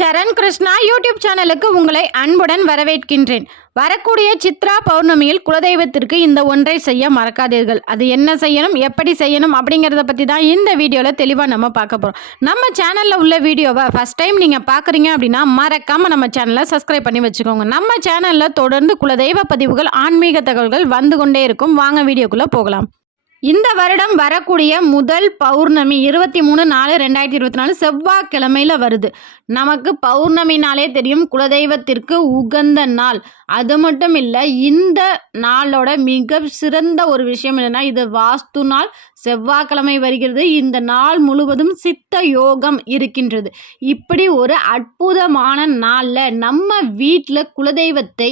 சரண் Krishna YouTube சேனலுக்கு உங்களை அன்புடன் வரவேற்கின்றேன். வரக்கூடிய சித்ரா பௌர்ணமியில் குலதெய்வத்திற்கு இந்த ஒன்றை செய்ய மறக்காதீர்கள். அது என்ன செய்யணும், எப்படி செய்யணும் அப்படிங்கிறத பற்றி தான் இந்த வீடியோவில் தெளிவாக நம்ம பார்க்க போகிறோம். நம்ம சேனலில் உள்ள வீடியோவை ஃபஸ்ட் டைம் நீங்கள் பார்க்குறீங்க அப்படின்னா மறக்காமல் நம்ம சேனலை சப்ஸ்கிரைப் பண்ணி வச்சுக்கோங்க. நம்ம சேனலில் தொடர்ந்து குலதெய்வ பதிவுகள், ஆன்மீக தகவல்கள் வந்து கொண்டே இருக்கும். வாங்க வீடியோக்குள்ளே போகலாம். இந்த வருடம் வரக்கூடிய முதல் பௌர்ணமி 23/4/2024 செவ்வாய்க்கிழமையில் வருது. நமக்கு பௌர்ணமினாலே தெரியும் குலதெய்வத்திற்கு உகந்த நாள். அது மட்டும் இல்லை, இந்த நாளோட மிக சிறந்த ஒரு விஷயம் என்னென்னா, இது வாஸ்து நாள், செவ்வாய்க்கிழமை வருகிறது. இந்த நாள் முழுவதும் சித்த யோகம் இருக்கின்றது. இப்படி ஒரு அற்புதமான நாளில் நம்ம வீட்டில் குலதெய்வத்தை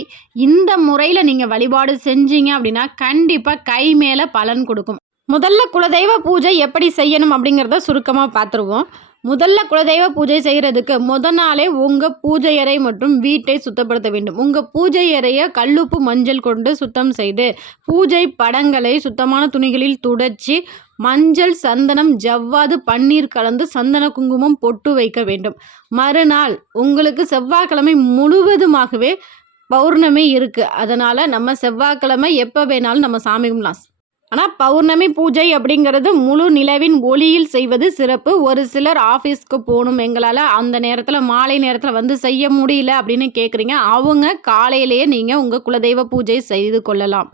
இந்த முறையில் நீங்கள் வழிபாடு செஞ்சீங்க அப்படின்னா கண்டிப்பாக கை மேலே பலன் கொடுக்கும். முதல்ல குலதெய்வ பூஜை எப்படி செய்யணும் அப்படிங்கிறத சுருக்கமாக பார்த்துருவோம். முதல்ல குலதெய்வ பூஜை செய்கிறதுக்கு நாளே உங்கள் பூஜை அறை மற்றும் வீட்டை சுத்தப்படுத்த வேண்டும். உங்கள் பூஜை அறையை கல்லுப்பு மஞ்சள் கொண்டு சுத்தம் செய்து பூஜை படங்களை சுத்தமான துணிகளில் துடைச்சி மஞ்சள், சந்தனம், ஜவ்வாது, பன்னீர் கலந்து சந்தன குங்குமம் பொட்டு வைக்க வேண்டும். மறுநாள் உங்களுக்கு செவ்வாய்க்கிழமை முழுவதுமாகவே பௌர்ணமி இருக்குது. அதனால் நம்ம செவ்வாய்க்கிழமை எப்போ வேணாலும் நம்ம சாமி கும்பிடலாம். ஆனால் பௌர்ணமி பூஜை அப்படிங்கிறது முழு நிலவின் ஒளியில் செய்வது சிறப்பு. ஒரு சிலர் ஆஃபீஸ்க்கு போகணும், எங்களால் அந்த நேரத்தில் மாலை நேரத்தில் வந்து செய்ய முடியல அப்படின்னு கேட்குறீங்க. அவங்க காலையிலேயே நீங்கள் உங்கள் குலதெய்வ பூஜை செய்து கொள்ளலாம்.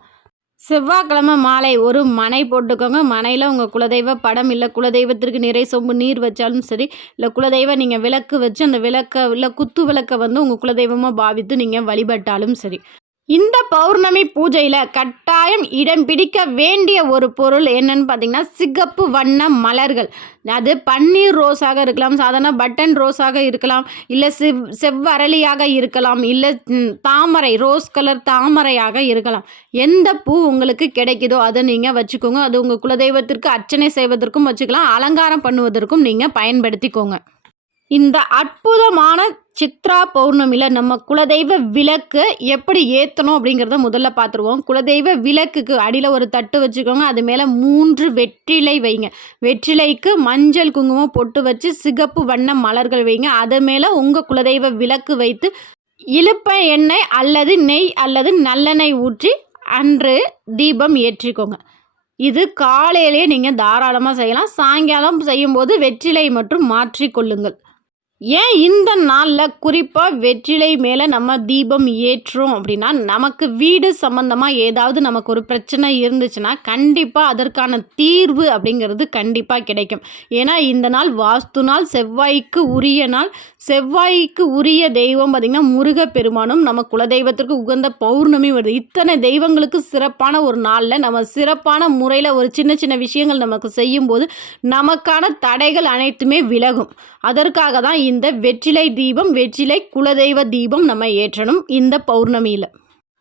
செவ்வாய்க்கிழமை மாலை ஒரு மனை போட்டுக்கோங்க. மனையில் உங்கள் குலதெய்வ படம் இல்லை குலதெய்வத்திற்கு நிறை சொம்பு நீர் வச்சாலும் சரி, இல்லை குலதெய்வ நீங்கள் விளக்கு வச்சு அந்த விளக்கை இல்லை குத்து விளக்கை வந்து உங்கள் குலதெய்வமாக பாவித்து நீங்கள் வழிபட்டாலும் சரி. இந்த பௌர்ணமி பூஜையில் கட்டாயம் இடம் பிடிக்க வேண்டிய ஒரு பொருள் என்னன்னு பார்த்தீங்கன்னா, சிகப்பு வண்ண மலர்கள். அது பன்னீர் ரோஸாக இருக்கலாம், சாதாரண பட்டன் ரோஸாக இருக்கலாம், இல்லை செவ்வரளியாக இருக்கலாம், இல்லை தாமரை ரோஸ் கலர் தாமரையாக இருக்கலாம். எந்த பூ உங்களுக்கு கிடைக்குதோ அதை நீங்கள் வச்சுக்கோங்க. அது உங்கள் குலதெய்வத்திற்கு அர்ச்சனை செய்வதற்கும் வச்சுக்கலாம், அலங்காரம் பண்ணுவதற்கும் நீங்கள் பயன்படுத்திக்கோங்க. இந்த அற்புதமான சித்ரா பௌர்ணமியில் நம்ம குலதெய்வ விளக்கு எப்படி ஏற்றணும் அப்படிங்கிறத முதல்ல பார்த்துருவோம். குலதெய்வ விளக்குக்கு அடியில் ஒரு தட்டு வச்சுக்கோங்க. அது மேலே 3 வெற்றிலை வைங்க. வெற்றிலைக்கு மஞ்சள் குங்குமம் பொட்டு வச்சு சிகப்பு வண்ண மலர்கள் வைங்க. அது மேலே உங்கள் குலதெய்வ விளக்கு வைத்து இழுப்ப எண்ணெய் அல்லது நெய் அல்லது நல்லெண்ணெய் ஊற்றி அன்று தீபம் ஏற்றிக்கோங்க. இது காலையிலேயே நீங்கள் தாராளமாக செய்யலாம். சாயங்காலம் செய்யும்போது வெற்றிலை மற்றும் மாற்றிக்கொள்ளுங்கள். ஏன் இந்த நாளில் குறிப்பாக வெற்றிலை மேலே நம்ம தீபம் ஏற்றோம் அப்படின்னா, நமக்கு வீடு சம்மந்தமாக ஏதாவது நமக்கு ஒரு பிரச்சனை இருந்துச்சுன்னா கண்டிப்பாக அதற்கான தீர்வு அப்படிங்கிறது கண்டிப்பாக கிடைக்கும். ஏன்னா இந்த நாள் வாஸ்து நாள், செவ்வாய்க்கு உரிய நாள். செவ்வாய்க்கு உரிய தெய்வம் பார்த்திங்கன்னா முருகப்பெருமானும், நம்ம குலதெய்வத்திற்கு உகந்த பௌர்ணமி வருது. இத்தனை தெய்வங்களுக்கு சிறப்பான ஒரு நாளில் நம்ம சிறப்பான முறையில் ஒரு சின்ன சின்ன விஷயங்கள் நமக்கு செய்யும்போது நமக்கான தடைகள் அனைத்துமே விலகும். அதற்காக தான் இந்த வெற்றிலை தீபம், வெற்றிலை குலதெய்வ தீபம் நம்ம ஏற்றணும் இந்த பௌர்ணமியில்.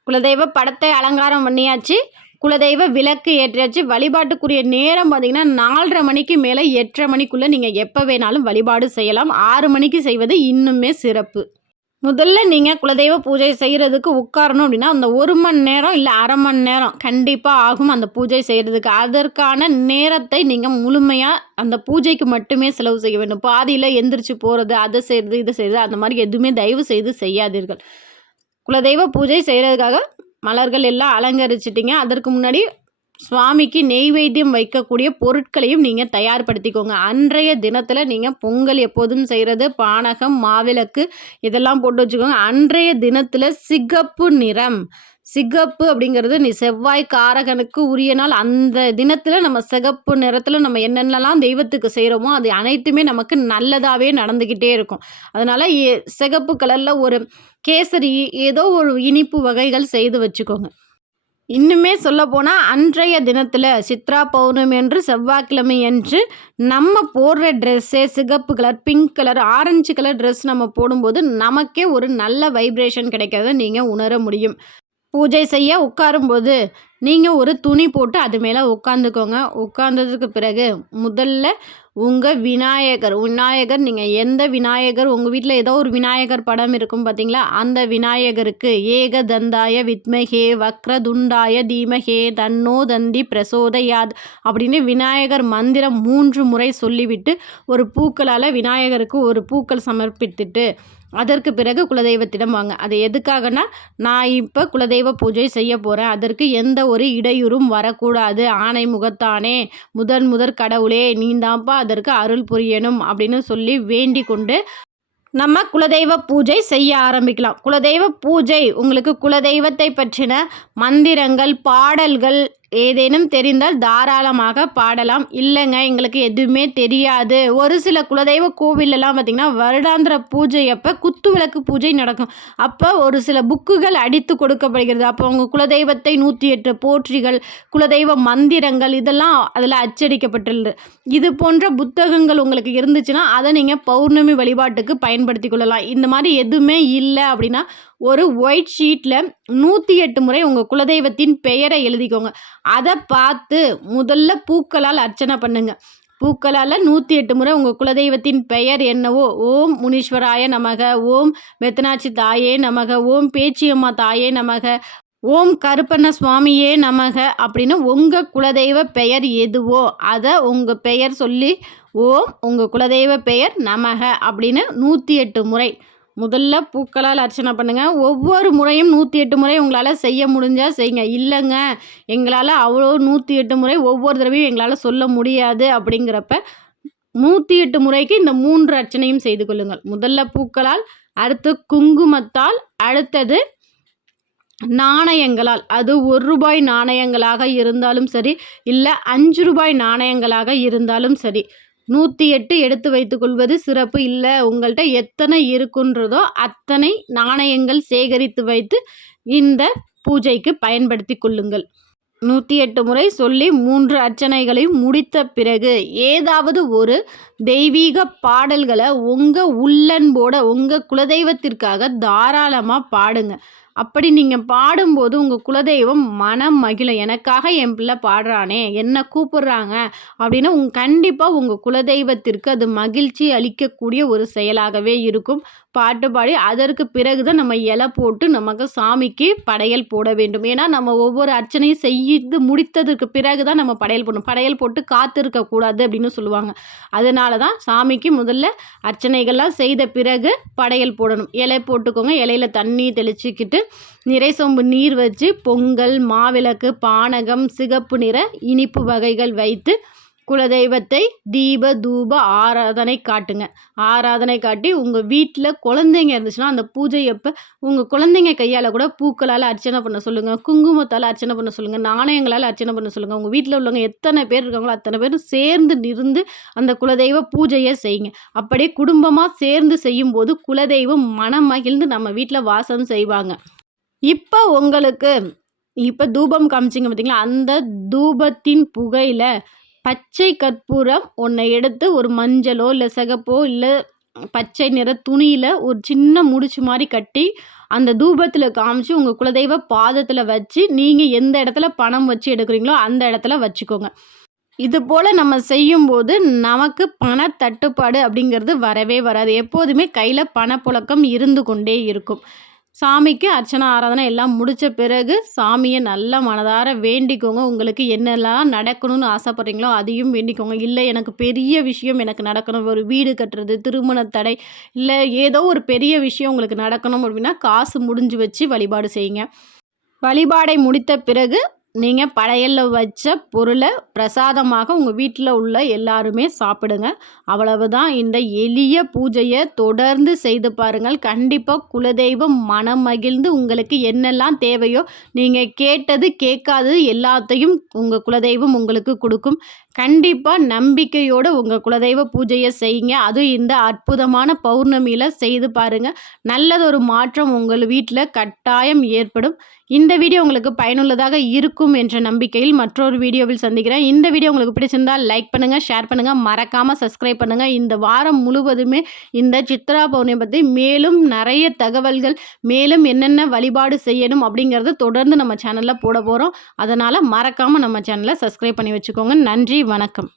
குலதெய்வ படத்தை அலங்காரம் பண்ணியாச்சு, குலதெய்வ விளக்கு ஏற்றியாச்சு. வழிபாட்டுக்குரிய நேரம் பார்த்திங்கன்னா 4:30 மணிக்கு மேலே 8:30 மணிக்குள்ளே நீங்கள் எப்போ வேணாலும் வழிபாடு செய்யலாம். 6 மணிக்கு செய்வது இன்னுமே சிறப்பு. முதல்ல நீங்கள் குலதெய்வ பூஜை செய்கிறதுக்கு உட்காரணும் அப்படின்னா அந்த 1 மணி நேரம் இல்லை 1/2 மணி நேரம் கண்டிப்பாக ஆகும் அந்த பூஜை செய்கிறதுக்கு. அதற்கான நேரத்தை நீங்கள் முழுமையாக அந்த பூஜைக்கு மட்டுமே செலவு செய்ய வேண்டும். பாதியில் எந்திரிச்சு போகிறது, அதை செய்கிறது, இதை செய்கிறது, அந்த மாதிரி எதுவுமே தயவு செய்து செய்யாதீர்கள். குலதெய்வ பூஜை செய்கிறதுக்காக மலர்கள் எல்லாம் அலங்கரிச்சிட்டிங்க. அதற்கு முன்னாடி சுவாமிக்கு நெய்வேத்தியம் வைக்கக்கூடிய பொருட்களையும் நீங்கள் தயார்படுத்திக்கோங்க. அன்றைய தினத்தில் நீங்கள் பொங்கல் எப்போதும் செய்கிறது, பானகம், மாவிளக்கு இதெல்லாம் போட்டு வச்சுக்கோங்க. அன்றைய தினத்தில் சிகப்பு நிறம், சிகப்பு அப்படிங்கிறது செவ்வாய் காரகனுக்கு உரிய நாள். அந்த தினத்தில் நம்ம சிகப்பு நிறத்தில் நம்ம என்னென்னலாம் தெய்வத்துக்கு செய்கிறோமோ அது அனைத்துமே நமக்கு நல்லதாகவே நடந்துக்கிட்டே இருக்கும். அதனால் சிகப்பு கலரில் ஒரு கேசரி ஏதோ ஒரு இனிப்பு வகைகள் செய்து வச்சுக்கோங்க. இன்னுமே சொல்லப்போனால் அன்றைய தினத்தில் சித்ரா பௌர்ணமி என்று செவ்வாய்க்கிழமை என்று நம்ம போடுற ட்ரெஸ்ஸே சிகப்பு colour, pink colour, orange colour dress நம்ம போடும்போது நமக்கே ஒரு நல்ல வைப்ரேஷன் கிடைக்கிறத நீங்கள் உணர முடியும். பூஜை செய்ய உட்காரும்போது நீங்கள் ஒரு துணி போட்டு அது மேலே உட்காந்துக்கோங்க. உட்கார்ந்ததுக்கு பிறகு முதல்ல உங்கள் விநாயகர் நீங்கள் எந்த விநாயகர் உங்கள் வீட்டில் ஏதோ ஒரு விநாயகர் படம் இருக்கும் பார்த்தீங்களா, அந்த விநாயகருக்கு ஏகதந்தாய வித்மகே வக்ரதுண்டாய தீமகே தன்னோ தந்தி பிரசோதயாத் அப்படின்னு விநாயகர் மந்திரம் 3 முறை சொல்லிவிட்டு ஒரு பூக்களால் விநாயகருக்கு ஒரு பூக்கள் சமர்ப்பித்துட்டு அதற்கு பிறகு குலதெய்வத்திடம் வாங்க. அது எதுக்காகனா, நான் இப்போ குலதெய்வ பூஜை செய்ய போகிறேன், அதற்கு எந்த ஒரு இடையூறும் வரக்கூடாது, ஆணை முகத்தானே முதற் கடவுளே நீந்தாப்பா அதற்கு அருள் புரியணும் அப்படின்னு சொல்லி வேண்டி கொண்டு நம்ம குலதெய்வ பூஜை செய்ய ஆரம்பிக்கலாம். குலதெய்வ பூஜை உங்களுக்கு குலதெய்வத்தை பற்றின மந்திரங்கள், பாடல்கள் ஏதேனும் தெரிந்தால் தாராளமாக பாடலாம். இல்லைங்க எங்களுக்கு எதுவுமே தெரியாது. ஒரு சில குலதெய்வ கோவிலெல்லாம் பார்த்திங்கன்னா வருடாந்திர பூஜை அப்போ குத்துவிளக்கு பூஜை நடக்கும். அப்போ ஒரு சில புக்குகள் அடித்து கொடுக்கப்படுகிறது. அப்போ உங்கள் குலதெய்வத்தை 108 போற்றிகள், குலதெய்வ மந்திரங்கள் இதெல்லாம் அதில் அச்சடிக்கப்பட்டுள்ளது. இது போன்ற புத்தகங்கள் உங்களுக்கு இருந்துச்சுன்னா அதை நீங்கள் பௌர்ணமி வழிபாட்டுக்கு பயன்படுத்தி கொள்ளலாம். இந்த மாதிரி எதுவுமே இல்லை அப்படின்னா ஒரு ஒயிட் ஷீட்டில் 108 முறை உங்கள் குலதெய்வத்தின் பெயரை எழுதிக்கோங்க. அதை பார்த்து முதல்ல பூக்களால் அர்ச்சனை பண்ணுங்கள். பூக்களால் 108 முறை உங்கள் குலதெய்வத்தின் பெயர் என்னவோ, ஓம் முனீஸ்வராய நமக, ஓம் மெத்தனாச்சி தாயே நமக, ஓம் பேச்சியம்மா தாயே நமக, ஓம் கருப்பண்ண சுவாமியே நமக அப்படின்னு உங்கள் குலதெய்வ பெயர் எதுவோ அதை உங்கள் பெயர் சொல்லி ஓம் உங்கள் குலதெய்வ பெயர் நமக அப்படின்னு 108 முறை முதல்ல பூக்களால் அர்ச்சனை பண்ணுங்கள். ஒவ்வொரு முறையும் 108 முறை உங்களால் செய்ய முடிஞ்சால் செய்யுங்க. இல்லைங்க எங்களால் அவ்வளோ 108 முறை ஒவ்வொரு தடவையும் எங்களால் சொல்ல முடியாது அப்படிங்கிறப்ப 108 முறைக்கு இந்த 3 அர்ச்சனையும் செய்து கொள்ளுங்கள். முதல்ல பூக்களால், அடுத்து குங்குமத்தால், அடுத்தது நாணயங்களால். அது 1 ரூபாய் நாணயங்களாக இருந்தாலும் சரி, இல்லை 5 ரூபாய் நாணயங்களாக இருந்தாலும் சரி. 108 எடுத்து வைத்துக்கொள்வது சிறப்பு. இல்லை உங்கள்கிட்ட எத்தனை இருக்குன்றதோ அத்தனை நாணயங்கள் சேகரித்து வைத்து இந்த பூஜைக்கு பயன்படுத்தி கொள்ளுங்கள். 108 முறை சொல்லி 3 அர்ச்சனைகளையும் முடித்த பிறகு ஏதாவது ஒரு தெய்வீக பாடல்களை உங்கள் உள்ளன்போட உங்கள் குலதெய்வத்திற்காக தாராளமாக பாடுங்க. அப்படி நீங்கள் பாடும்போது உங்கள் குலதெய்வம் மனம் மகிழும். எனக்காக என் பிள்ளை பாடுறானே, என்னை கூப்பிடுறாங்க அப்படின்னு கண்டிப்பாக உங்கள் குலதெய்வத்திற்கு அது மகிழ்ச்சி அளிக்கக்கூடிய ஒரு செயலாகவே இருக்கும். பாட்டு பாடி அதற்கு பிறகு தான் நம்ம இலை போட்டு நமக்கு சாமிக்கு படையல் போட வேண்டும். ஏன்னா நம்ம ஒவ்வொரு அர்ச்சனையும் செய்து முடித்ததுக்கு பிறகு தான் நம்ம படையல் போடணும். படையல் போட்டு காத்திருக்கக்கூடாது அப்படின்னு சொல்லுவாங்க. அதனால தான் சாமிக்கு முதல்ல அர்ச்சனைகள்லாம் செய்த பிறகு படையல் போடணும். இலை போட்டுக்கோங்க. இலையில தண்ணி தெளிச்சிக்கிட்டு நிறை சொம்பு நீர் வச்சு பொங்கல், மாவிளக்கு, பானகம், சிகப்பு நிற இனிப்பு வகைகள் வைத்து குலதெய்வத்தை தீப தூப ஆராதனை காட்டுங்க. ஆராதனை காட்டி உங்கள் வீட்டில் குழந்தைங்க இருந்துச்சுன்னா அந்த பூஜை அப்போ உங்கள் குழந்தைங்க கையால் கூட பூக்களால் அர்ச்சனை பண்ண சொல்லுங்கள், குங்குமத்தால் அர்ச்சனை பண்ண சொல்லுங்கள், நாணயங்களால் அர்ச்சனை பண்ண சொல்லுங்கள். உங்கள் வீட்டில் உள்ளவங்க எத்தனை பேர் இருக்காங்களோ அத்தனை பேரும் சேர்ந்து இருந்து அந்த குலதெய்வ பூஜையை செய்யுங்க. அப்படியே குடும்பமாக சேர்ந்து செய்யும்போது குலதெய்வம் மனம் மகிழ்ந்து நம்ம வீட்டில் வாசம் செய்வாங்க. இப்போ உங்களுக்கு தூபம் காமிச்சிங்க பார்த்தீங்களா, அந்த தூபத்தின் புகையில் பச்சை கற்பூரம் ஒன்றை எடுத்து ஒரு மஞ்சளோ இல்லை சிகப்போ இல்லை பச்சை நிற துணியில் ஒரு சின்ன முடிச்சு மாதிரி கட்டி அந்த தூபத்தில் காமிச்சு உங்கள் குலதெய்வ பாதத்தில் வச்சு நீங்கள் எந்த இடத்துல பணம் வச்சு எடுக்கிறீங்களோ அந்த இடத்துல வச்சுக்கோங்க. இது போல் நம்ம செய்யும்போது நமக்கு பண தட்டுப்பாடு அப்படிங்கிறது வரவே வராது. எப்போதுமே கையில் பணப்புழக்கம் இருந்து கொண்டே இருக்கும். சாமிக்கு அர்ச்சனை ஆராதனை எல்லாம் முடித்த பிறகு சாமியை நல்லா மனதார வேண்டிக்கோங்க. உங்களுக்கு என்னெல்லாம் நடக்கணும்னு ஆசைப்பட்றீங்களோ அதையும் வேண்டிக்கோங்க. இல்லை எனக்கு பெரிய விஷயம் எனக்கு நடக்கணும், ஒரு வீடு கட்டுறது, திருமண தடை, இல்லை ஏதோ ஒரு பெரிய விஷயம் உங்களுக்கு நடக்கணும் அப்படின்னா காசு முடிஞ்சு வச்சு வழிபாடு செய்யுங்க. வழிபாடை முடித்த பிறகு நீங்கள் படையலில் வச்ச பொருளை பிரசாதமாக உங்கள் வீட்டில் உள்ள எல்லாருமே சாப்பிடுங்க. அவ்வளவுதான். இந்த எளிய பூஜையை தொடர்ந்து செய்து பாருங்கள். கண்டிப்பாக குலதெய்வம் மனம் மகிழ்ந்து உங்களுக்கு என்னெல்லாம் தேவையோ நீங்கள் கேட்டது கேட்காதது எல்லாத்தையும் உங்கள் குலதெய்வம் உங்களுக்கு கொடுக்கும். கண்டிப்பாக நம்பிக்கையோடு உங்கள் குலதெய்வ பூஜையை செய்யுங்க. அதுவும் இந்த அற்புதமான பௌர்ணமியில் செய்து பாருங்கள். நல்லதொரு மாற்றம் உங்கள் வீட்டில் கட்டாயம் ஏற்படும். இந்த வீடியோ உங்களுக்கு பயனுள்ளதாக இருக்கும் என்ற நம்பிக்கையில் மற்றொரு வீடியோவில் சந்திக்கிறேன். இந்த வீடியோ உங்களுக்கு பிடிச்சிருந்தால் லைக் பண்ணுங்கள், ஷேர் பண்ணுங்கள், மறக்காமல் சப்ஸ்கிரைப் பண்ணுங்கள். இந்த வாரம் முழுவதுமே இந்த சித்ரா பௌர்ணமி பற்றி மேலும் நிறைய தகவல்கள், மேலும் என்னென்ன வழிபாடு செய்யணும் அப்படிங்கிறத தொடர்ந்து நம்ம சேனலில் போட போகிறோம். அதனால் மறக்காமல் நம்ம சேனலை சப்ஸ்கிரைப் பண்ணி வச்சுக்கோங்க. நன்றி, வணக்கம்.